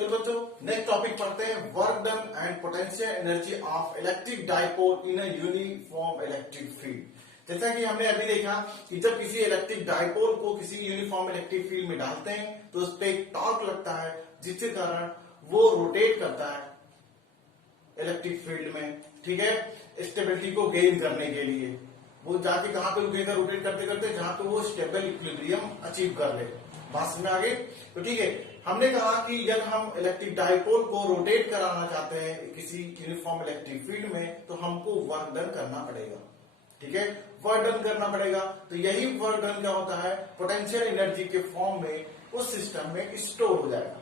तो बच्चों next topic पढ़ते हैं, work done and potential energy of electric dipole in a uniform electric field. जैसा कि हमने अभी देखा कि जब किसी इलेक्ट्रिक डाइपोल को किसी यूनिफॉर्म इलेक्ट्रिक फील्ड में डालते हैं तो उस पर एक टॉर्क लगता है, जिसके कारण वो रोटेट करता है इलेक्ट्रिक फील्ड में, ठीक है, स्टेबिलिटी को गेन करने के लिए। वो जाके कहां पे रुकेगा रोटेट करते करते, जहां पे वो स्टेबल इक्विलिब्रियम अचीव कर ले। बात समझ में आ गई? तो ठीक है, हमने कहा कि जब हम इलेक्ट्रिक डाइपोल को रोटेट कराना चाहते हैं किसी यूनिफॉर्म इलेक्ट्रिक फील्ड में तो हमको वर्क डन करना पड़ेगा, ठीक है, वर्क डन करना पड़ेगा। तो यही वर्क डन क्या होता है, पोटेंशियल एनर्जी के फॉर्म में उस सिस्टम में स्टोर हो जाएगा।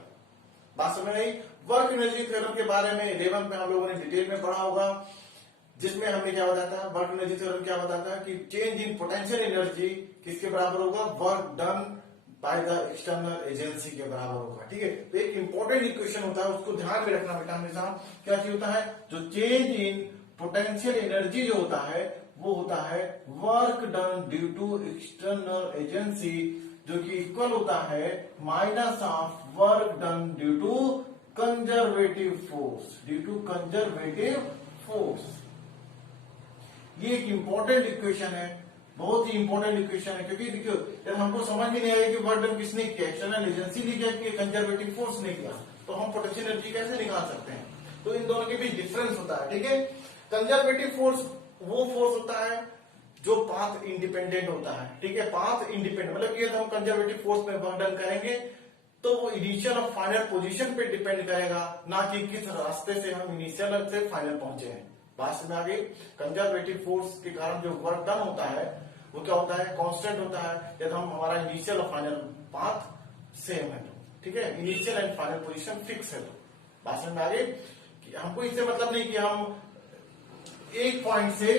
बात समझ में आई? वर्क एनर्जी थ्योरम के बारे में 11 में हम लोगों ने डिटेल में पढ़ा होगा, जिसमें हमें क्या बताता है, वर्क एनर्जी थ्योरम क्या बताता है कि चेंज इन पोटेंशियल एनर्जी किसके बराबर होगा, work done by the external agency के बराबर होगा, ठीक है। तो एक इंपॉर्टेंट इक्वेशन होता है, उसको ध्यान में रखना बेटा हमेशा। क्या चीज होता है, जो चेंज इन पोटेंशियल एनर्जी जो होता है वो होता है work done due to external agency, जो कि इक्वल होता है minus of work done due to conservative force, due to conservative force. ये एक इंपॉर्टेंट इक्वेशन है, बहुत ही इंपॉर्टेंट इक्वेशन है, क्योंकि देखियो जब हमको समझ में नहीं आएगा कि वर्क डन किसने किया, एक्सटर्नल एजेंसी ने किया कि कंजर्वेटिव फोर्स ने किया, तो हम पोटेंशियल एनर्जी कैसे निकाल सकते हैं। तो इन दोनों के बीच डिफरेंस होता है, ठीक है। कंजर्वेटिव फोर्स वो फोर्स होता है जो पाथ इंडिपेंडेंट होता है, ठीक है, पाथ इंडिपेंडेंट मतलब ये तो हम कंजर्वेटिव फोर्स में वर्क डन करेंगे तो वो इनिशियल और फाइनल पोजीशन पे डिपेंड करेगा, ना कि किस रास्ते से हम इनिशियल से फाइनल पहुंचे हैं। बात में आ गई? कंजर्वेटिव फोर्स के कारण जो वर्क डन होता है वो क्या होता है, कांस्टेंट होता है, जब हम हमारा इनिशियल और फाइनल पाथ सेम है तो, ठीक है, initial and final position fix है तो। बात में आ गई? हमको इससे मतलब नहीं कि हम एक पॉइंट से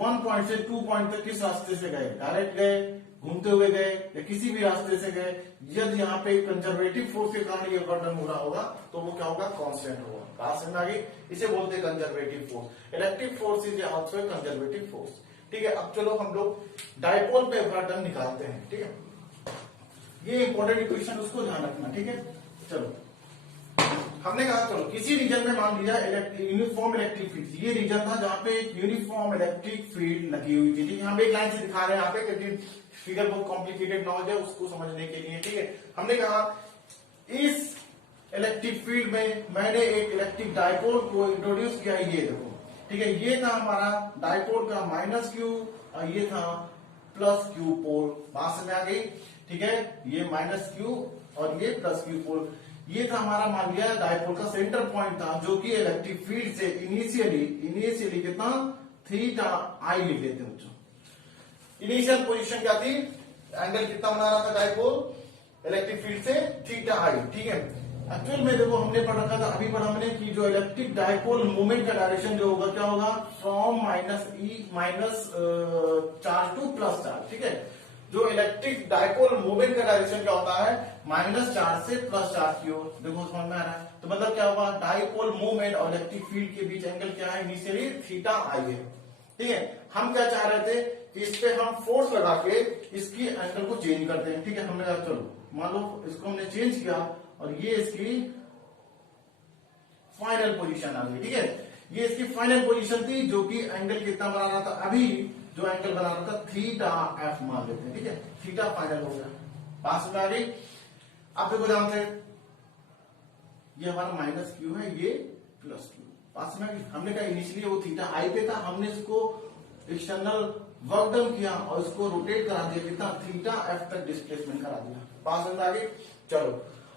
1 पॉइंट से 2 पॉइंट तक किस रास्ते से गए, डायरेक्ट गए, घूमते हुए गए या किसी भी रास्ते से गए, यदि यहाँ पे कंजर्वेटिव फोर्स के कारण ये वर्क डन हो रहा होगा तो वो क्या होगा, कांस्टेंट होगा। बात समझ में आ गई? इसे बोलते हैं conservative force. Electric force is also a conservative force, ठीक है। अब चलो हम लोग डाइपोल पे वर्क डन निकालते हैं, ठीक है। ये इंपॉर्टेंट इक्वेशन उसको ध्यान रखना, ठीक है। चलो हमने कहा चलो किसी रीजन में मान लिया यूनिफॉर्म इलेक्ट्रिक फील्ड, ये रीजन था जहां पे एक यूनिफॉर्म इलेक्ट्रिक फील्ड लगी हुई थी, ठीक है। हम एक लाइन से दिखा रहे हैं यहाँ पे क्योंकि फिगर बहुत कॉम्प्लिकेटेड नॉलेज है उसको समझने के लिए, ठीक है। हमने कहा इस इलेक्ट्रिक फील्ड में मैंने एक इलेक्ट्रिक डाइपोल को इंट्रोड्यूस किया, ये देखो, ठीक है। ये था हमारा डाइपोल का माइनस क्यू और ये था प्लस क्यू पोल। बात समझ में आ गई? ठीक है, ये माइनस क्यू और ये प्लस क्यू पोल। ये था हमारा मान लिया डाइपोल का सेंटर पॉइंट था, जो कि इलेक्ट्रिक फील्ड से इनिशियली कितना थीटा आई लिख लेते हैं बच्चों। इनिशियल पोजीशन क्या थी, एंगल कितना बना रहा था डाइपोल इलेक्ट्रिक फील्ड से, थीटा आई, ठीक है। एक्चुअल में देखो हमने पढ़ रखा था, अभी पढ़ा हमने कि जो इलेक्ट्रिक डाइपोल मूवमेंट का डायरेक्शन जो होगा क्या होगा, from minus E minus charge two plus charge, ठीक है। जो इलेक्ट्रिक डाइपोल मूवमेंट का डायरेक्शन क्या होता है, माइनस चार्ज से प्लस चार्ज की ओर। देखो समझ में आ रहा है? तो मतलब क्या होगा, डाइपोल मूवमेंट और इलेक्ट्रिक फील्ड के बीच एंगल क्या है, इनिशियली थीटा आई है, ठीक है। हम क्या चाह रहे थे कि इस पे हम फोर्स लगा के इसकी एंगल को चेंज करते हैं, ठीक है। हमने कहा चलो मान लो इसको हमने चेंज किया और ये इसकी फाइनल पोजीशन आ गई, ठीक है। ये इसकी फाइनल पोजीशन थी, जो कि एंगल कितना बना रहा था, अभी जो एंगल बना रहा था थीटा एफ मान लेते हैं, ठीक है। थीटा फाइनल हो गया। बात समझ आ गई? अब देखो जानते हैं ये हमारा माइनस क्यू है, ये प्लस क्यू। बात समझ आ गई? हमने कहा इनिशियली वो थीटा आई पे था, हमने इसको एक्सटर्नल वर्क डन किया और इसको रोटेट करा दिया, कितना थीटा एफ तक डिस्प्लेसमेंट करा दिया। बात समझ आ गई? चलो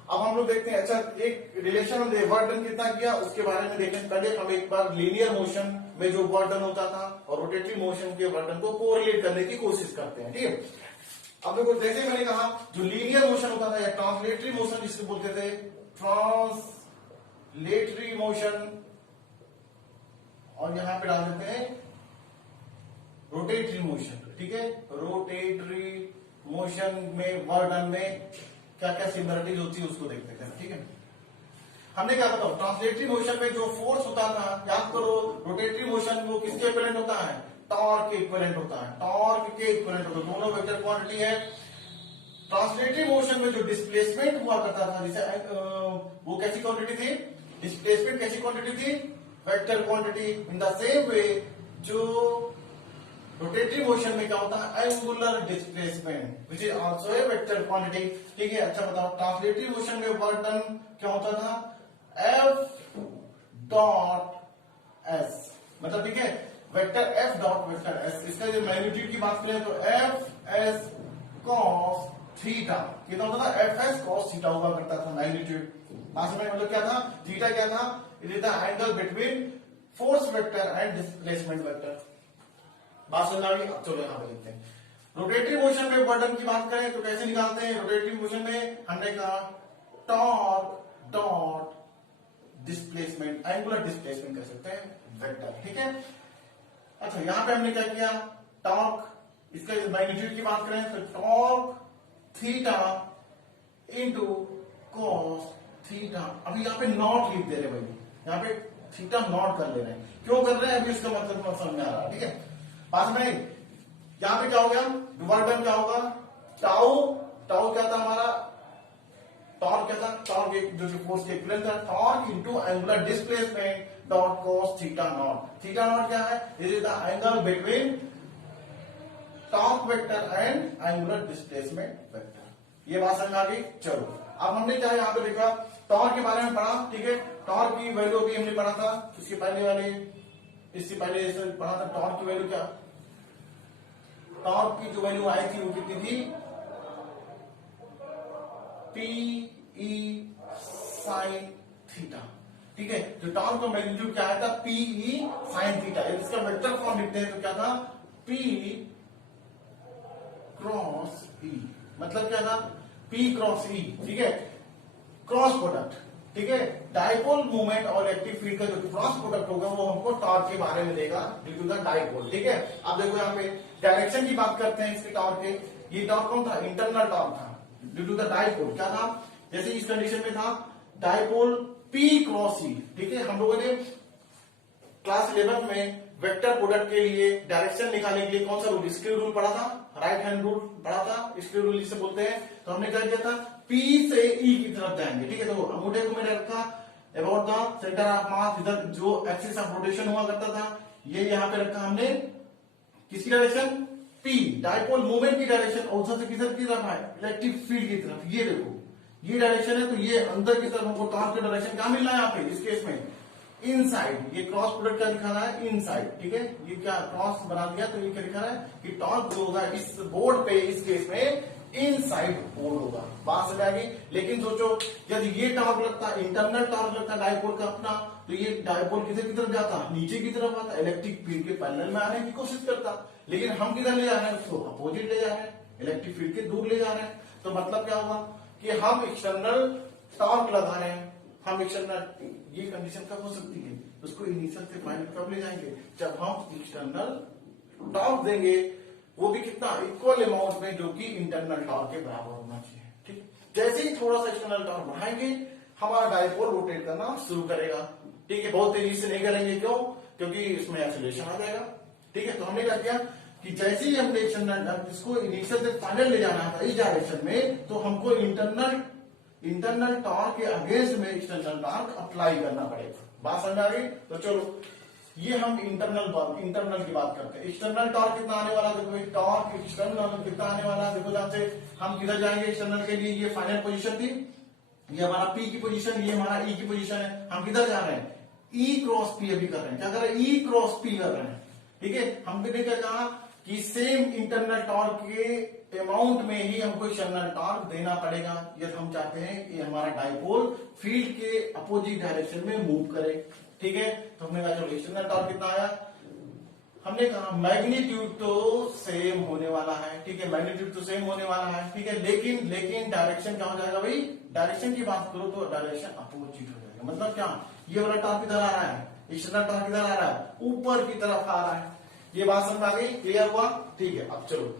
अब हम लोग देखते हैं, अच्छा एक रिलेशन हम वर्क डन कितना किया उसके बारे में देखें। पहले हम एक बार लीनियर मोशन में जो वर्क डन होता था और रोटेटरी मोशन के वर्क डन को कोरिलेट करने की कोशिश करते हैं, ठीक है। अब देखो जैसे मैंने कहा जो लीनियर मोशन होता था या ट्रांसलेटरी मोशन जिसको बोलते थे, ट्रांसलेटरी मोशन, और यहां पे डाल देते हैं रोटेटरी मोशन, ठीक है। रोटेटरी मोशन में वर्क डन में क्या क्या सिमिलरिटीज होती है उसको देखते हैं, ठीक है। हमने क्या बताओ, ट्रांसलेटरी मोशन में जो फोर्स होता था, याद करो, रोटेटरी मोशन वो किसके इक्विवेलेंट होता है, टॉर्क के इक्विवेलेंट होता है, टॉर्क के इक्विवेलेंट होता है। दोनों वेक्टर क्वांटिटी है, ट्रांसलेटरी मोशन में जो डिस्प्लेसमेंट हुआ करता था, जैसे वो कैसी क्वांटिटी थी, डिस्प्लेसमेंट कैसी क्वांटिटी थी, vector quantity. In the same way जो रोटेटरी मोशन में क्या होता है, angular displacement which is also a vector quantity. ठीक है, अच्छा बताओ, ट्रांसलेटरी मोशन में वर्क डन क्या होता था, एफ डॉट एस, मतलब ठीक है vector F dot vector S. इसका जो मैग्नीट्यूड की बात करें तो एफ एस कॉस थीटा, कितना होता था, एफ एस कॉस थीटा हुआ करता था मैग्नीट्यूड। मतलब क्या था, थीटा क्या था, it is the angle between force vector and displacement vector. बात समझ आ गई। अब चलो यहां पे लिखते हैं, रोटेटरी मोशन में वर्क डन की बात करें तो कैसे निकालते हैं, रोटेटरी मोशन में हमने कहा torque dot displacement, angular displacement कर सकते हैं वेक्टर। ठीक है, अच्छा यहां पे हमने क्या किया, टॉर्क, इसका मैग्नीट्यूड की बात करें तो torque theta into cos theta. अभी यहाँ पे नॉट लिख दे रहे भाई, यहाँ पे थीटा नॉट कर ले रहे हैं, क्यों कर रहे हैं अभी इसका मतलब समझ में आ रहा है। ठीक है, पास में यहां पे क्या हो गया, वर्क डन क्या होगा, टाउ, टाउ क्या था हमारा, टॉर्क क्या था, टॉर्क जो फोर्स के इक्विवेलेंट था, torque into angular displacement dot cos theta naught. Theta naught क्या है, this is the angle between torque vector and angular displacement vector. ये बात समझ में आ गई। चलो अब हमने क्या यहां पे देखा, टॉर्क के बारे में पढ़ा। ठीक है, टॉर्क की वैल्यू भी हमने पढ़ा था, इसके पहले वाले, इससे पहले पढ़ा था टॉर्क की वैल्यू क्या, टॉर्क की जो वैल्यू आई थी वो कितनी थी, पी ई साइन थीटा। ठीक है, जो टॉर्क का मैग्नीट्यूड क्या आया था, पी ई साइन थीटा। इसका वेक्टर फॉर्म लिखते हैं तो क्या था, पी क्रॉस ई, मतलब क्या था, पी क्रॉस ई। ठीक है, क्रॉस प्रोडक्ट। ठीक है, डाइपोल मूवमेंट और इलेक्ट्रिक फील्ड का जो क्रॉस प्रोडक्ट होगा वो हमको टॉर्क के बारे में देगा ड्यू टू द डाइपोल। ठीक है, अब देखो यहाँ पे डायरेक्शन की बात करते हैं इसके टॉर्क के, ये टॉर्क कौन था, इंटरनल टॉर्क था ड्यू टू द डाइपोल। क्या था, जैसे इस कंडीशन में था डाइपोल पी क्रॉस ई। ठीक है, हम लोगों ने क्लास 11 में वेक्टर प्रोडक्ट के लिए डायरेक्शन निकालने के लिए कौन सा रूल, स्क्रू रूल पढ़ा था, राइट हैंड रूल पढ़ा था, स्क्रू रूल जिसे बोलते हैं। तो हमने क्या किया था, P से E की तरफ जाएंगे। ठीक है, तो अंगूठे को मैंने रखा about the centre of mass, इधर जो एक्सिस ऑफ रोटेशन हुआ करता था ये यहाँ पे रखा हमने, किसकी डायरेक्शन, P, डाइपोल मूवमेंट की डायरेक्शन, और उधर से किधर की तरफ है, इलेक्ट्रिक फील्ड की तरफ। ये देखो ये डायरेक्शन है, तो ये अंदर की तरफ हमको टॉर्क का डायरेक्शन क्या मिल रहा है यहाँ पे इस केस में, इनसाइड। ये क्रॉस प्रोडक्ट क्या दिखा रहा है, इनसाइड। ठीक है, ये क्या क्रॉस बना दिया तो ये क्या दिखा रहा है कि टॉर्क जो होगा इस बोर्ड पे, इस केस में इनसाइड बोर्ड होगा। बात समझ आ गई। लेकिन सोचो यदि ये टॉर्क लगता, इंटरनल टॉर्क लगता डाइपोल का अपना, तो ये डाइपोल किधर की तरफ जाता, नीचे की तरफ आता, इलेक्ट्रिक फील्ड के पैरेलल में आने की कोशिश करता। लेकिन हम किधर ले जा रहे हैं उसको, अपोजिट ले जा रहे हैं, इलेक्ट्रिक फील्ड के दूर ले जा रहे हैं। तो मतलब क्या होगा कि हम एक्सटर्नल टॉर्क लगा रहे हैं, हम एक्सटर्नल, ये कंडीशन कब हो सकती है, उसको इनिशियल से फाइनल कब ले जाएंगे, जब हम एक्सटर्नल टॉर्क देंगे, वो भी कितना, इक्वल अमाउंट में, जो कि इंटरनल टॉर्क के बराबर होना चाहिए। ठीक, जैसे ही थोड़ा सा एक्सटर्नल टॉर्क बढ़ाएंगे हमारा डाइपोल रोटेट करना शुरू करेगा। ठीक है, बहुत तेजी से नहीं करेंगे, क्यों, क्योंकि इसमें एक्सीलरेशन आ जाएगा। ठीक है, तो हमने क्या किया कि जैसे ही हमने एक्सटर्नल इसको इनिशियल से फाइनल ले जाना था इस डायरेक्शन में, तो हमको इंटरनल टॉर्क के अगेंस्ट में एक्सटर्नल टॉर्क अप्लाई करना पड़ेगा। बात समझ आ गई। तो चलो ये हम इंटरनल की बात करते हैं। एक्सटर्नल टॉर्क कितना आने वाला, देखो टॉर्क एक्सटर्नल कितना आने वाला, देखो जहां से हम किधर जाएंगे एक्सटर्नल के लिए, ये फाइनल पोजीशन थी, ये हमारा पी की पोजीशन, ये हमारा ई की पोजीशन है, हम किधर जा रहे हैं, ई क्रॉस पी अभी कर रहे हैं। क्या कर रहे हैं, ई क्रॉस पी कर रहे हैं। ठीक है, हमने क्या कहा कि सेम इंटरनल टॉर्क के अमाउंट में ही हमको एक्सटर्नल टॉर्क देना पड़ेगा यदि हम चाहते हैं कि हमारा डाइपोल फील्ड के अपोजिट डायरेक्शन में मूव करे। ठीक है, तो हमने कहा चलो एक्सटर्नल टॉर्क कितना आया, हमने कहा मैग्नीट्यूड तो सेम होने वाला है। ठीक है, मैग्नीट्यूड तो सेम होने वाला है। ठीक है, लेकिन डायरेक्शन क्या हो जाएगा भाई, डायरेक्शन की बात करो तो डायरेक्शन अपोजिट हो जाएगा। मतलब क्या, ये वाला टॉर्क किधर आ रहा है, एक्सटर्नल टॉर्क किधर आ रहा है, ऊपर की तरफ आ रहा है। ये बात समझ आ गई, क्लियर हुआ। ठीक है, अब चलो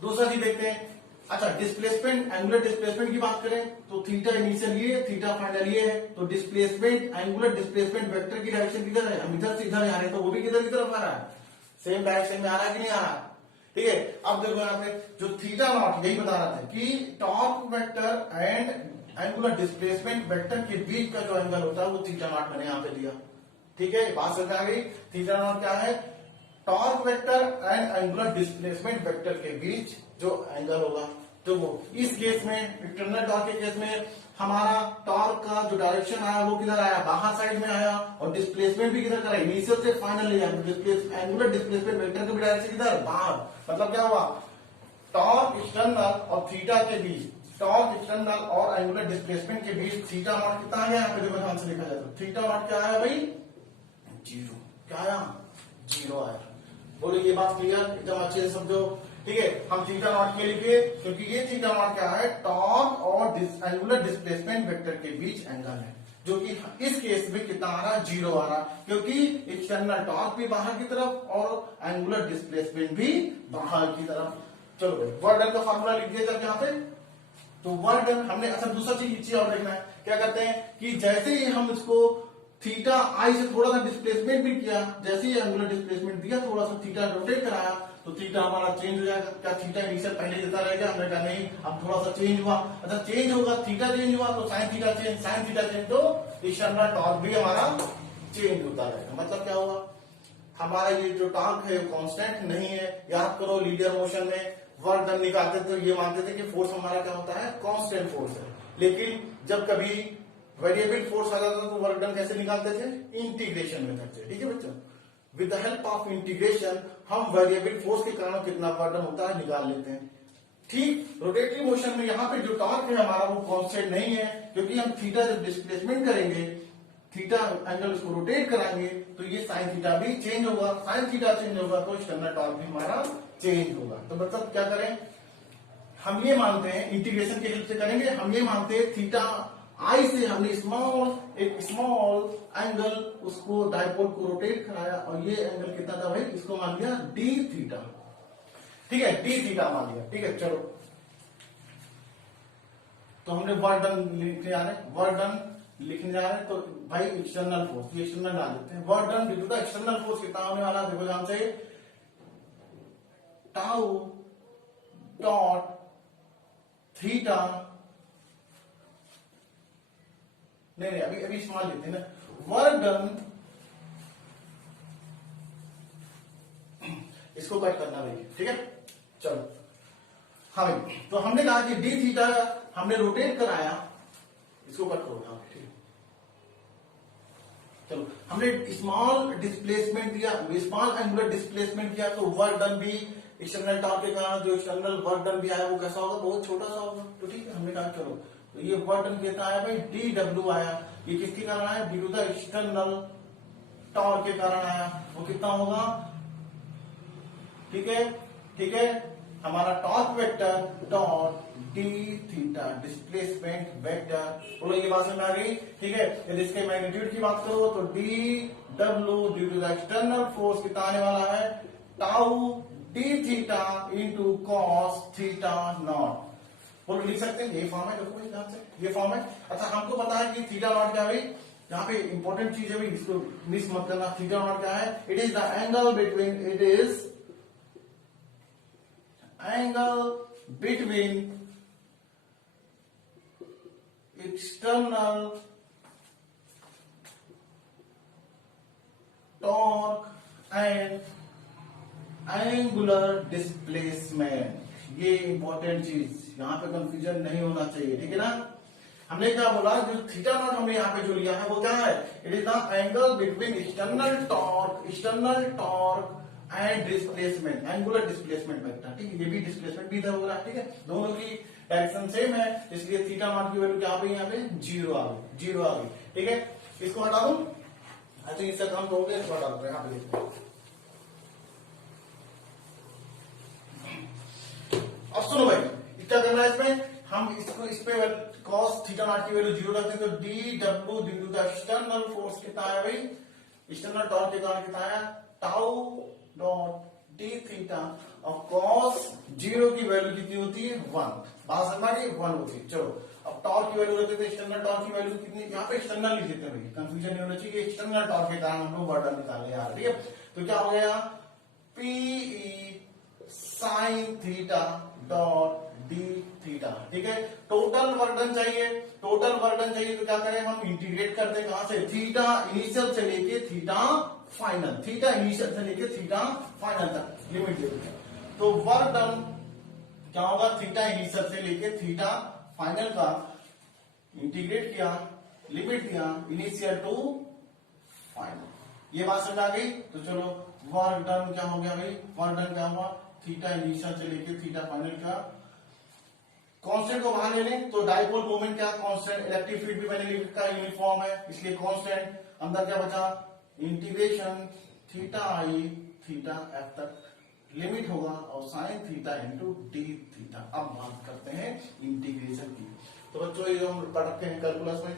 दूसरा चीज देखते हैं। अच्छा, डिस्प्लेसमेंट, एंगुलर डिस्प्लेसमेंट की बात करें तो थीटा इनिशियल ये, थीटा फाइनल ये है, तो डिस्प्लेसमेंट, एंगुलर डिस्प्लेसमेंट वेक्टर की डायरेक्शन किधर है, हम इधर से इधर आ रहे हैं, तो वो भी किधर की तरफ आ रहा है, सेम डायरेक्शन में आ रहा है कि नहीं आ रहा है। ठीक है। अब देखो यहाँ पे जो थीटा नॉट यही बता रहा था कि torque vector and angular displacement vector के बीच का जो एंगल होता है वो थीटा नॉट मैंने यहाँ पे दिया। ठीक है, बात समझ आ गई। थीटा नॉट क्या है? Torque vector and angular displacement vector के बीच जो एंगल होगा। तो वो इस केस में इंटरनल टॉर्क के केस में हमारा टॉर्क का जो डायरेक्शन आया वो किधर आया? बाहर साइड में आया, और डिस्प्लेसमेंट भी किधर करा? इनिशियल से फाइनल लिया। एंगुलर डिस्प्लेसमेंट वेक्टर का भी डायरेक्शन किधर? बाहर। मतलब क्या हुआ? टॉर्क एक्सटर्नल और थीटा के बीच, टॉर्क एक्सटर्नल और एंगुलर डिस्प्लेसमेंट के बीच थीटा नॉट कितना आ गया? यहाँ पे देखो ध्यान से लिखा जाए तो थीटा नॉट क्या आया भाई? 0। क्या आया? 0 आया। बोलो ये बात क्लियर? एकदम अच्छे से समझो। ठीक है, हम थीटा नॉट के लिखे क्योंकि ये थीटा नॉट क्या है? टॉर्क और एंगुलर डिस्प्लेसमेंट वेक्टर के बीच एंगल है, जो कि इस केस में कितना आ रहा? 0 आ रहा, क्योंकि एक्सटर्नल टॉर्क भी बाहर की तरफ और एंगुलर डिस्प्लेसमेंट भी बाहर की तरफ। चलो भाई वर्क डन का फॉर्मूला लिख दिया जाए यहाँ पे। तो वर्क डन हमने, अच्छा दूसरा चीज और देखना है, क्या करते हैं कि जैसे ही हम इसको थीटा आई से थोड़ा सा डिस्प्लेसमेंट भी किया, जैसे ही एंगुलर डिस्प्लेसमेंट दिया, थोड़ा सा थीटा रोटेट कराया, तो थीटा हमारा चेंज हो जाएगा। क्या थीटा इनिशियल पहले जैसा रहेगा? हमने कहा नहीं, अब थोड़ा सा चेंज हुआ। अच्छा चेंज होगा, थीटा चेंज हुआ तो sine theta change, sine theta change तो एक्सटर्नल टॉर्क भी हमारा चेंज होता रहेगा। मतलब क्या हुआ? हमारा ये जो टॉर्क है कांस्टेंट नहीं है। याद करो लीनियर मोशन में वर्क डन निकालते तो ये मानते थे कि फोर्स हमारा क्या होता है? कांस्टेंट फोर्स है। लेकिन जब कभी वेरिएबल फोर्स आ जाता तो वर्क डन कैसे निकालते थे? इंटीग्रेशन मेथड से। ठीक है बच्चों, with the help of integration हम वेरिएबल फोर्स के कारण कितना वर्क डन होता है निकाल लेते हैं। ठीक रोटेटरी मोशन में यहाँ पे जो टॉर्क है हमारा वो कांस्टेंट नहीं है, क्योंकि हम थीटा जब डिस्प्लेसमेंट करेंगे, थीटा एंगल उसको रोटेट कराएंगे तो ये साइन थीटा भी चेंज होगा। साइन थीटा चेंज होगा तो एक्सटर्नल टॉर्क भी हमारा चेंज होगा। तो मतलब क्या करें? हम ये मानते हैं, इंटीग्रेशन के हेल्प से करेंगे, हम ये मानते हैं थीटा आई से हमने एक स्मॉल एंगल उसको डायपोल को रोटेट कराया, और ये एंगल कितना था भाई? इसको मान लिया डी थीटा। ठीक है, डी थीटा मान लिया। ठीक है, चलो तो हमने वर्क डन लिखने जा रहे हैं, वर्क डन लिखने जा रहे हैं। तो भाई एक्सटर्नल फोर्स, ये एक्सटर्नल डाल देते हैं। Work done due to the external force कितना होने वाला? देखो ध्यान से, टाउ डॉट थीटा, नहीं अभी स्मॉल लेते हैं ना, वर्क डन, इसको कट करना भाई। ठीक है, चलो हाँ भाई, तो हमने कहा कि डी थीटा हमने रोटेट कराया, इसको कट करो। हाँ ठीक है, चलो हमने स्मॉल डिस्प्लेसमेंट दिया, स्मॉल एंगुलर डिस्प्लेसमेंट दिया, तो वर्क डन भी एक्सटर्नल टॉर्क के कारण जो एक्सटर्नल वर्क डन भी आया वो कैसा होगा? बहुत छोटा सा होगा। तो ठीक है, हमने कहा चलो तो ये वर्क डन कितना आया भाई? डी डब्ल्यू आया। ये किसके कारण आया? Due to the external torque के कारण आया। वो कितना होगा? ठीक है, ठीक है, हमारा torque vector dot d theta displacement vector. बोलो ये बात समझ में आ गई? ठीक है, यदि इसके मैग्नीट्यूड की बात करो तो डी डब्ल्यू due to the external force कितना आने वाला है? Tau d theta into cos theta naught. बोलो लिख सकते हैं, ये फॉर्म है, देखो ध्यान से, ये फॉर्म है। अच्छा हमको पता है कि थीटा नॉट क्या है? यहाँ पे इंपॉर्टेंट चीज है, इसको मिस मत करना। थीटा नॉट क्या है? It is the angle between, it is angle between external torque and angular displacement। ये इंपॉर्टेंट चीज, यहाँ पे कंफ्यूजन नहीं होना चाहिए। ठीक है ना? हमने क्या बोला? जो थीटा नॉट हमने यहाँ पे जो लिया है वो क्या है? It is the angle between external torque and displacement, angular displacement vector. ठीक है, ये भी डिस्प्लेसमेंट भी इधर हो रहा है। ठीक है, दोनों की डायरेक्शन सेम है, इसलिए थीटा नॉट की वैल्यू क्या आ गई? यहाँ पे 0 आ गई, 0 आ गई। ठीक है, इसको हटा दूं, अच्छा इससे कम तो हो गया, इसको हटा दूं। यहाँ पे देखो, अब सुनो भाई क्या करना है इसमें? हम इसको इस पे कॉस थीटा नॉट की वैल्यू 0 रखते हैं, तो डी डब्ल्यू due to the external force कितना है भाई? एक्सटर्नल टॉर्क के कारण कितना है? टाउ डॉट डी थीटा, और कॉस 0 की वैल्यू कितनी होती है? 1। बात समझ में 1 होती है। चलो अब टॉर्क की वैल्यू रखते थे, एक्सटर्नल टॉर्क की वैल्यू कितनी? यहाँ पे एक्सटर्नल लिख देते हैं भाई, कंफ्यूजन नहीं होना चाहिए। एक्सटर्नल टॉर्क के कारण हम लोग वर्क डन निकालने आ रहे हैं। ठीक है, तो क्या हो गया? P E sine theta dot d theta. ठीक है, टोटल वर्क डन चाहिए, टोटल वर्क डन चाहिए तो क्या करें हम, इंटीग्रेट कर दें कहां से, थीटा इनिशियल से लेके थीटा फाइनल, थीटा इनिशियल से लेके थीटा फाइनल तक लिमिट ले लें। तो वर्क डन क्या होगा, थीटा इनिशियल से लेके थीटा फाइनल का इंटीग्रेट किया, लिमिट दिया इनिशियल टू फाइनल। ये बात समझ आ गई। तो चलो वर्क डन क्या हो गया भाई, वर्क डन क्या हुआ, थीटा इनिशियल से लेके थीटा फाइनल का। कांस्टेंट को बाहर ले लें तो डाइपोल मोमेंट क्या कांस्टेंट, इलेक्ट्रिक फील्ड भी मैंने लिखा यूनिफॉर्म है इसलिए कांस्टेंट। अंदर क्या बचा, इंटीग्रेशन थीटा आई थीटा एफ तक लिमिट होगा और sine theta into D theta. अब बात करते हैं इंटीग्रेशन की। तो बच्चों ये जो हम पढ़ते हैं कैलकुलस में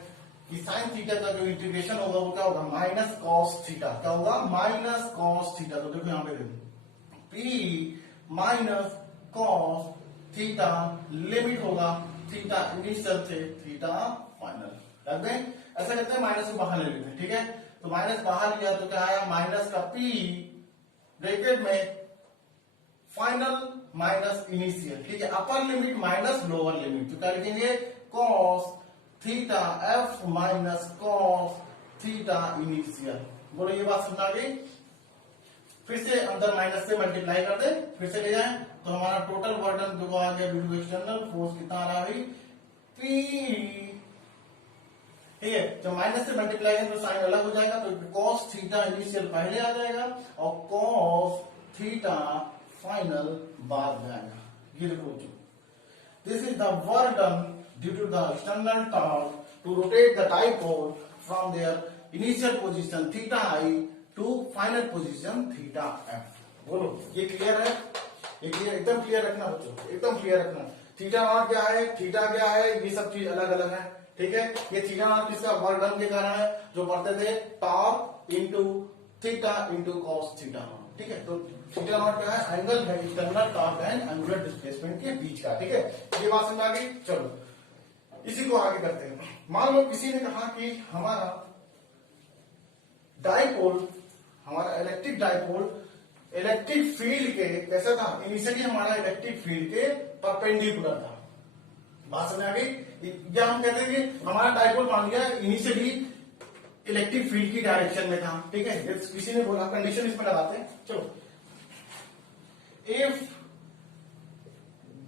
कि साइन थीटा का जो इंटीग्रेशन होगा वो क्या होगा, माइनस कॉस थीटा। क्या होगा, माइनस कॉस थीटा। तो देखो यहाँ पे देखो P minus cos theta limit होगा थीटा इनिशियल से थीटा फाइनल। रख दें, ऐसा करते हैं माइनस को बाहर ले लेते हैं। ठीक है, तो माइनस बाहर लिया तो क्या आया, माइनस का पी ब्रैकेट में फाइनल माइनस इनिशियल। ठीक है, upper limit minus lower limit, तो क्या लिखेंगे, cos theta F minus cos theta initial. बोलो ये बात समझ आ गई। फिर से अंदर माइनस से मल्टीप्लाई कर दे, फिर से ले जाए तो हमारा टोटल वर्डन जो आ गया ड्यू टू एक्सटर्नल फोर्स कितना आ रहा है, पी। ठीक है, जब माइनस से मल्टीप्लाई करें तो साइन अलग हो जाएगा, तो कॉस थीटा इनिशियल पहले आ जाएगा और कॉस थीटा फाइनल बाद में आएगा। ये देखो, this is the work done due to the external torque to rotate the dipole from their initial position theta I to final position theta f। बोलो ये क्लियर है, ये क्लियर, एकदम क्लियर रखना बच्चों, एकदम क्लियर रखना। थीटा नॉट क्या है, थीटा क्या है, ये सब चीज अलग अलग है। ठीक है, ये थीटा नॉट किसका, वर्क डन के कारण है जो पढ़ते थे torque into theta into cos theta. ठीक है, तो थीटा नॉट क्या है, एंगल है external torque and angular displacement के बीच का। ठीक है, ये बात समझ आ गई। चलो इसी को आगे करते हैं। मान लो किसी ने कहा कि हमारा डाइपोल, हमारा इलेक्ट्रिक डाइपोल इलेक्ट्रिक फील्ड के कैसा था, इनिशियली हमारा इलेक्ट्रिक फील्ड के परपेंडिकुलर था। बात समझ आ गई। या हम कहते हैं कि हमारा डाइपोल मान लिया इनिशियली इलेक्ट्रिक फील्ड की डायरेक्शन में था। ठीक है, किसी ने बोला, कंडीशन इसमें लगाते हैं। चलो, if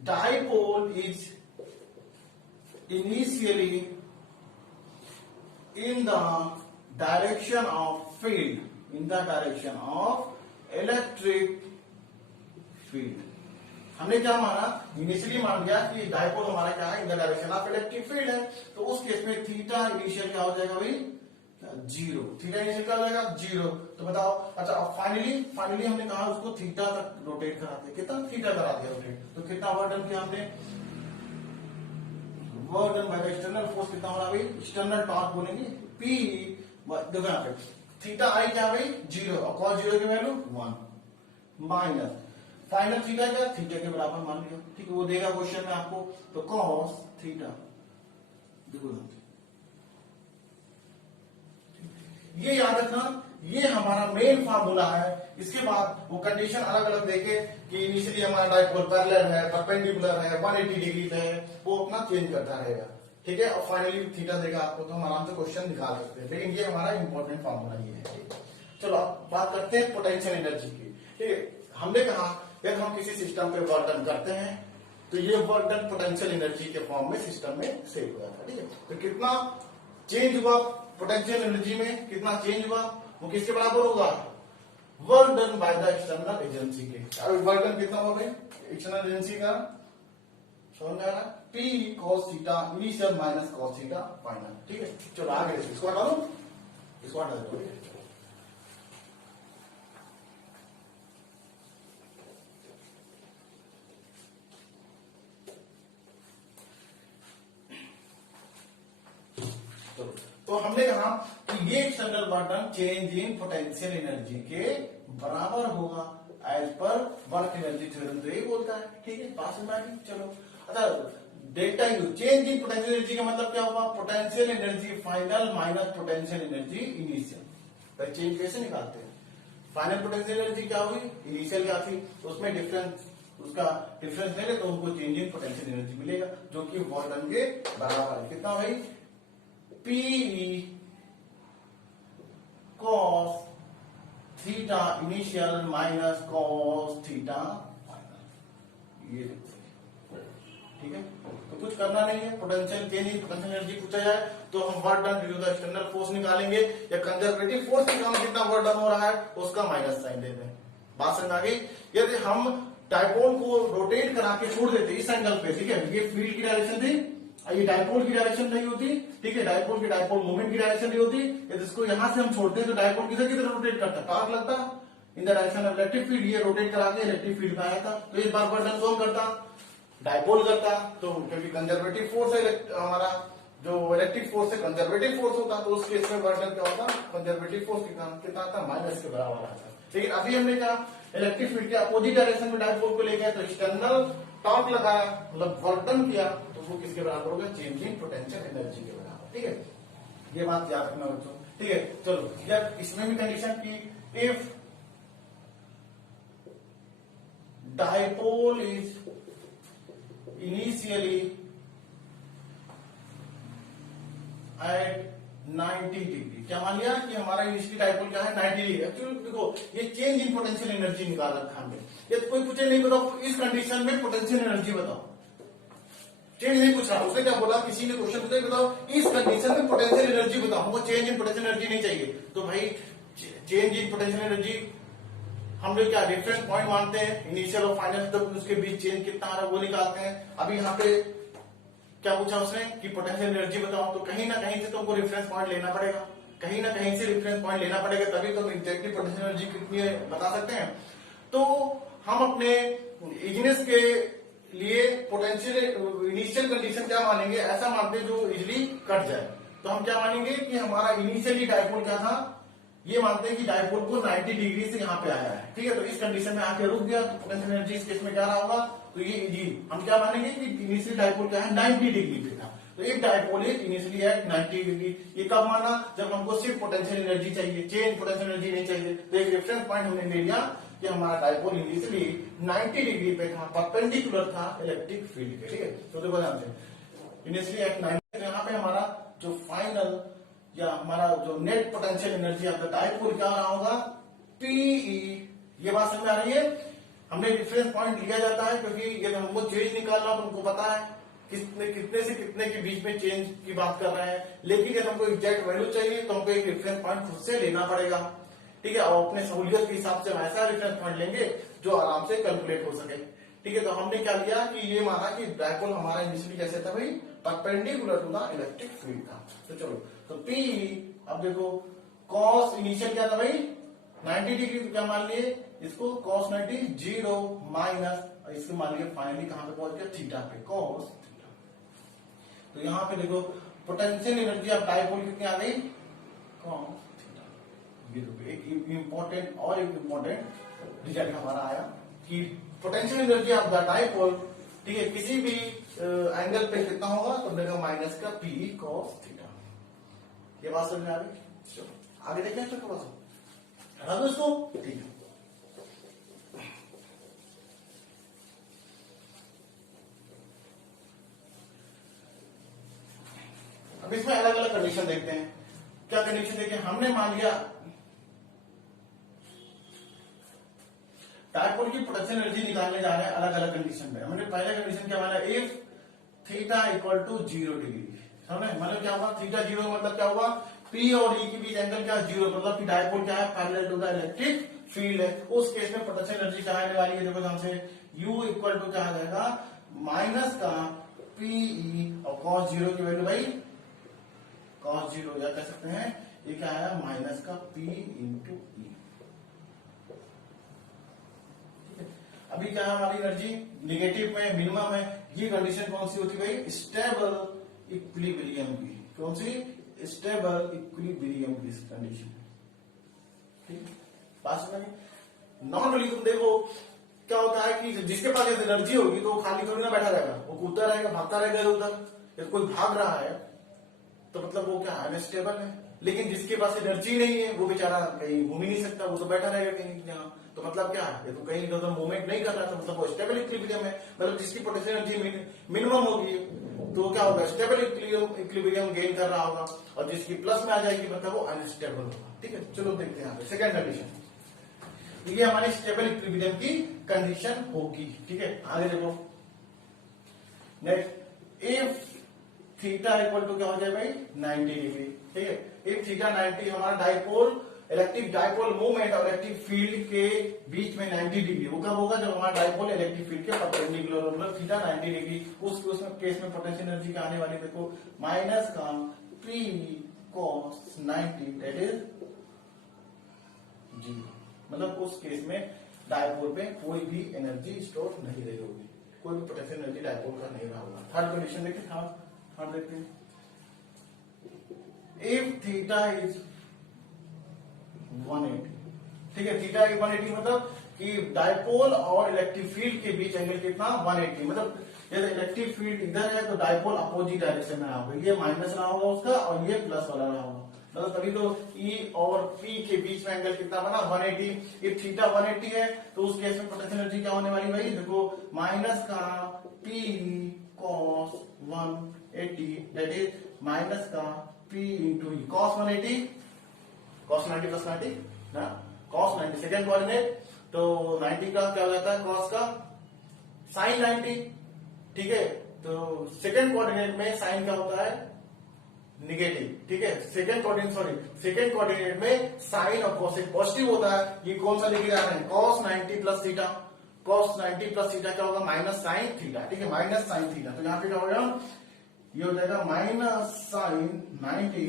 dipole is initially in the direction of field, in the direction of electric field। हमने क्या माना, इनिशियली मान लिया कि डाइपोल हमारा क्या है, in the direction of electric field है। तो उस केस में थीटा इनिशियल क्या हो जाएगा भाई, जीरो। थीटा इनिशियल क्या हो जाएगा, जीरो। तो बताओ, अच्छा अब फाइनली हमने कहा उसको थीटा तक रोटेट करा दिया, कितना थीटा करा दिया रोटेट, तो कितना वर्क डन किया हमने, work done by the external force कितना हो रहा है, एक्सटर्नल टॉर्क बोलेंगे पी। देखो यहाँ पे थीटा आई क्या भाई, जीरो, और कॉस जीरो की वैल्यू 1 माइनस फाइनल थीटा क्या, थीटा के बराबर मान लिया। ठीक है, वो देगा क्वेश्चन में आपको, तो कॉस थीटा। देखो ये याद रखना, ये हमारा मेन फार्मूला है। इसके बाद वो कंडीशन अलग अलग देके कि इनिशियली हमारा डाइपोल पैरेलल है, परपेंडिकुलर है, 180 डिग्री पे है, वो अपना चेंज करता रहेगा। ठीक है, और फाइनली थीटा देगा आपको, तो हम आराम से क्वेश्चन निकाल सकते हैं। लेकिन ये हमारा इंपॉर्टेंट फार्मूला ये है। चलो अब बात करते हैं पोटेंशियल एनर्जी की। ठीक है, हमने कहा जब हम किसी सिस्टम पे वर्क डन करते हैं तो ये वर्क डन पोटेंशियल एनर्जी के फॉर्म में सिस्टम में सेव हो जाता है। ठीक है, तो कितना चेंज हुआ पोटेंशियल एनर्जी में, कितना चेंज हुआ, वो किसके बराबर होगा, work done by the external agency के। अब वर्क डन कितना होगा एक्सटर्नल एजेंसी का, समझ आ रहा है, P cos theta initial minus cos theta final. ठीक है, चलो आगे इसको हटा दो, इसको हटा दो। तो हमने कहा कि ये external work done change in potential energy के बराबर होगा as per work energy theorem, तो यही बोलता है। ठीक है, पास में आगे चलो। अच्छा, delta U change in potential energy का मतलब क्या हुआ, potential energy final minus potential energy initial. तो चेंज कैसे निकालते हैं, फाइनल पोटेंशियल एनर्जी क्या हुई, इनिशियल क्या थी, तो उसमें डिफरेंस उसका डिफरेंस ले ले तो उनको चेंजिंग पोटेंशियल एनर्जी मिलेगा, जो कि वर्क डन के बराबर है। कितना भाई? P E cos theta initial minus cos theta final. ये ठीक है, तो कुछ करना नहीं है। पोटेंशियल चेंजिंग पोटेंशियल एनर्जी पूछा जाए तो हम work done due to the external force निकालेंगे, या कंजर्वेटिव फोर्स के कारण कितना वर्क डन हो रहा है उसका माइनस साइन दे दें। बात समझ आ गई? यदि हम डायपोल को रोटेट करा के छोड़ देते इस एंगल पे, ठीक है, ये फील्ड की डायरेक्शन थी, ये डायपोल की डायरेक्शन नहीं होती, ठीक है, डायपोल की डायपोल मूवमेंट की डायरेक्शन नहीं होती। यदि इसको यहां से हम छोड़ते हैं तो डायपोल किधर किधर रोटेट करता, टॉर्क लगता in the direction of electric field, ये रोटेट करा के इलेक्ट्रिक फील्ड में आया था, तो इस बार वर्क डन कौन करता? डायपोल करता। तो क्योंकि कंजर्वेटिव फोर्स है हमारा, जो इलेक्ट्रिक फोर्स है कंजर्वेटिव फोर्स होता, तो उस केस में वर्क डन क्या होता? कंजर्वेटिव फोर्स कितना आता? माइनस के बराबर आता। लेकिन अभी हमने क्या इलेक्ट्रिक फील्ड के अपोजिट डायरेक्शन में डायपोल को ले गए, तो एक्सटर्नल टॉर्क लगाया, मतलब वर्क डन किया, तो वो किसके बराबर होगा? चेंजिंग पोटेंशियल एनर्जी के बराबर। ठीक है, ये बात याद रखना बच्चों। ठीक है, चलो जब इसमें भी कंडीशन की, if dipole is initially at 90 degree, क्या मान लिया कि हमारा इनिशियली डायपोल क्या है? 90 डिग्री। एक्चुअली देखो ये चेंज इन पोटेंशियल एनर्जी निकाल रखा हमने। यदि कोई पूछे नहीं बताओ इस कंडीशन में पोटेंशियल एनर्जी बताओ, चेंज नहीं पूछ रहा, उसने क्या बोला? किसी ने क्वेश्चन पूछा बताओ इस कंडीशन में पोटेंशियल एनर्जी बताओ, हमको चेंज इन पोटेंशियल एनर्जी नहीं चाहिए। तो भाई चेंज इन पोटेंशियल एनर्जी हम लोग क्या रेफरेंस पॉइंट मानते हैं, इनिशियल और फाइनल, तो उसके बीच चेंज कितना आ रहा है वो निकालते हैं। अभी यहाँ पे क्या पूछा उसने कि पोटेंशियल एनर्जी बताओ, तो कहीं ना कहीं से तुमको रेफरेंस पॉइंट लेना पड़ेगा, कहीं ना कहीं से रेफरेंस पॉइंट लेना पड़ेगा, तभी तुम एग्जैक्टली पोटेंशियल एनर्जी कितनी है बता सकते हैं। तो हम अपने इजनेस के लिए पोटेंशियल इनिशियल कंडीशन क्या मानेंगे? ऐसा मानते हैं जो इजिली कट जाए। तो हम क्या मानेंगे कि हमारा इनिशियली डायपोल क्या था? ये मानते हैं कि डायपोल को 90 डिग्री से यहाँ पे आया है, ठीक है, तो इस कंडीशन में आके रुक गया, तो पोटेंशियल एनर्जी इस केस में क्या रहा होगा? तो ये इजी हम क्या मानेंगे कि इनिशियली डायपोल क्या है? 90 डिग्री पे था, तो एक dipole is initially at 90 degree. ये कब माना? जब हमको सिर्फ पोटेंशियल एनर्जी चाहिए, चेंज पोटेंशियल एनर्जी नहीं चाहिए। तो एक रेफरेंस पॉइंट हमने ले लिया कि हमारा डायपोल इनिशियली 90 डिग्री पे था, परपेंडिकुलर था इलेक्ट्रिक फील्ड के। ठीक है, तो देखो ध्यान से इनिशियली एट 90, यहाँ पे हमारा जो फाइनल या हमारा जो नेट पोटेंशियल एनर्जी आपका डायपोल क्या रहा होगा? पीई। ये बात समझ में आ रही है? हमने रेफरेंस पॉइंट लिया जाता है क्योंकि यदि हमको चेंज निकालना तो उनको पता है कितने से कितने के बीच में चेंज की बात कर रहे हैं, लेकिन यदि हमको एग्जैक्ट वैल्यू चाहिए तो हमको एक रेफरेंस पॉइंट खुद से लेना पड़ेगा। ठीक है, और अपने सहूलियत के हिसाब से हम ऐसा रेफरेंस पॉइंट लेंगे जो आराम से कैलकुलेट हो सके। ठीक है, तो हमने क्या लिया कि ये माना कि डायपोल हमारा इनिशियली कैसे था भाई? Perpendicular to the electric field था। तो चलो, तो पी, अब देखो कॉस इनिशियल क्या था भाई? 90 डिग्री, तो क्या मान लिए इसको? कॉस 90 0 माइनस, इसको मान लिया फाइनली कहां पे पहुंच गया? थीटा पे, कॉस थीटा। तो यहां पे देखो पोटेंशियल एनर्जी ऑफ डायपोल कितनी आ गई? Cos theta. एक इंपॉर्टेंट और एक इंपॉर्टेंट रिजल्ट हमारा आया कि potential energy of the dipole, ठीक है, किसी भी एंगल पे कितना होगा? तो देखो माइनस का पी कॉस थीटा। ये बात समझ में आ गई? चलो आगे देखें, तो थोड़ा सा हटा दो इसको। ठीक है, अब इसमें अलग अलग कंडीशन देखते हैं। क्या कंडीशन देखिए, हमने मान लिया डायपोल की पोटेंशियल एनर्जी निकालने जा रहे हैं अलग अलग कंडीशन में। हमने पहले कंडीशन क्या माना? If theta equal to 0 degree, समझे? मतलब क्या होगा? थीटा 0 मतलब क्या होगा? पी और ई के बीच एंगल क्या? 0, मतलब कि डायपोल क्या है? Parallel to the electric field है। उस केस में पोटेंशियल एनर्जी क्या आने वाली है? देखो ध्यान से, U इक्वल टू क्या आ जाएगा? माइनस का पीई, और कॉस 0 की वैल्यू भाई कॉस 0, या कह सकते हैं ये क्या आया? माइनस का पी इंटू ई। अभी क्या है हमारी एनर्जी? निगेटिव में, मिनिमम है। ये कंडीशन कौन सी होती है भाई? स्टेबल इक्विलिब्रियम की। कौन सी? स्टेबल इक्विलिब्रियम की कंडीशन। ठीक, बात समझ में? नॉर्मली तुम देखो क्या होता है कि जिसके पास एनर्जी होगी तो वो खाली थोड़ी ना बैठा रहेगा, वो कूदता रहेगा, भागता रहेगा इधर उधर। यदि कोई भाग रहा है तो मतलब वो क्या है? अनस्टेबल है। लेकिन जिसके पास एनर्जी नहीं है वो बेचारा कहीं घूम ही नहीं सकता, वो तो बैठा रहेगा कहीं जहां। तो मतलब क्या है, ये तो कहीं इधर मूवमेंट नहीं कर रहा, तो मतलब वो स्टेबल इक्विलिब्रियम है, मतलब जिसकी पोटेंशियल एनर्जी मिनिमम होगी तो क्या होगा, स्टेबल इक्विलिब्रियम गेन कर रहा होगा, और जिसकी प्लस में आ जाएगी मतलब वो अनस्टेबल होगा। ठीक है, चलो देखते हैं यहाँ पे सेकंड कंडीशन, ये हमारी स्टेबल इक्विलिब्रियम की कंडीशन होगी। ठीक है, आगे देखो next, if theta equal to क्या हो जाए भाई 90 डिग्री। ठीक है, इफ थीटा 90 हमारा डाइपोल इलेक्ट्रिक डाइपोल मूवमेंट और इलेक्ट्रिक फील्ड के बीच में 90 डिग्री, वो कब होगा, जब हमारा डाइपोल इलेक्ट्रिक फील्ड के परपेंडिकुलर, मतलब थीटा 90 डिग्री, उस केस में पोटेंशियल एनर्जी क्या आने वाली, देखो माइनस का P cos 90 दैट इज 0, मतलब उस केस में डाइपोल पे कोई भी एनर्जी स्टोर नहीं रही होगी, कोई भी पोटेंशियल एनर्जी डाइपोल का नहीं रहा होगा। थर्ड कंडीशन देखिए, थर्ड देखते हैं, इफ थीटा इज 180। ठीक है, थीटा 180 मतलब कि डाइपोल और इलेक्ट्रिक फील्ड के बीच एंगल कितना 180, मतलब यदि इलेक्ट्रिक फील्ड इधर है तो डाइपोल अपोजिट डायरेक्शन में रहा होगा, ये माइनस रहा होगा उसका और ये प्लस वाला रहा होगा, मतलब तभी तो E और P के बीच में एंगल कितना बना 180। इफ थीटा 180 है तो उस केस में पोटेंशियल एनर्जी क्या होने वाली भाई, देखो माइनस का P cos 180 that is minus का P into cos 180, cos 90 plus 90 ना, cos 90 सेकेंड कोऑर्डिनेट, तो 90 का क्या हो जाता है cos का sin 90। ठीक है, तो सेकेंड कोऑर्डिनेट में साइन क्या होता है निगेटिव। ठीक है, सेकेंड कोऑर्डिनेट में साइन और cos पॉजिटिव होता है, ये कौन सा लेके जा रहे हैं cos 90 plus theta, cos 90 plus theta क्या होगा माइनस साइन थीटा। ठीक है, माइनस साइन थीटा, तो यहाँ पे क्या होगा, ये हो जाएगा माइनस साइन 90,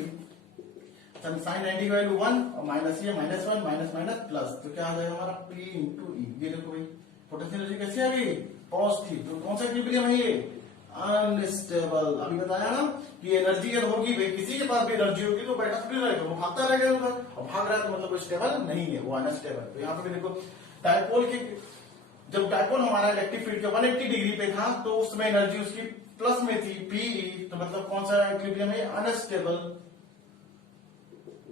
साइन 90 का वैल्यू 1 और माइनस ये माइनस 1 माइनस माइनस प्लस, तो क्या आ जाएगा हमारा P इंटू ई। ये देखो भाई पोटेंशियल एनर्जी कैसी आ गई पॉजिटिव, तो कौन सा इक्विलिब्रियम है ये अनस्टेबल। अभी बताया ना कि एनर्जी अगर होगी भाई, किसी के पास भी एनर्जी होगी तो बैठा थोड़ी रहेगा, वो भागता रहेगा उधर, और भाग रहा है तो मतलब वो स्टेबल नहीं है, वो अनस्टेबल। तो यहाँ पे देखो डाइपोल के, जब डाइपोल हमारा इलेक्ट्रिक फील्ड के 180 डिग्री पे था तो उसमें एनर्जी उसकी प्लस में थी Pe, तो मतलब कौन सा इक्विलिब्रियम है अनस्टेबल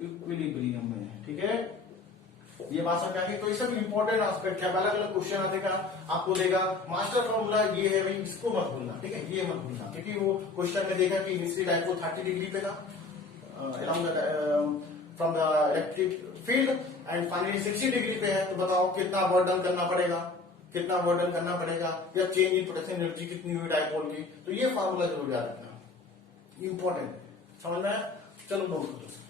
इक्विलिब्रियम में। ठीक है, ये बात समझ आ गई। तो ये सब इंपॉर्टेंट एस्पेक्ट है, अलग अलग क्वेश्चन आते आपको देगा, मास्टर फॉर्मूला ये है भाई, इसको मत भूलना। ठीक है, ये मत भूलना, क्योंकि वो क्वेश्चन में देखा कि इनिशियल डाइपोल 30 डिग्री पे था from the electric field and finally 60 degree पे है, तो बताओ कितना वर्क डन करना पड़ेगा, कितना वर्क डन करना पड़ेगा, या चेंज इन पोटेंशियल एनर्जी कितनी हुई डाइपोल की। तो ये फॉर्मूला जरूर याद रखना, इंपॉर्टेंट, समझ में आया। चलो नोट करो।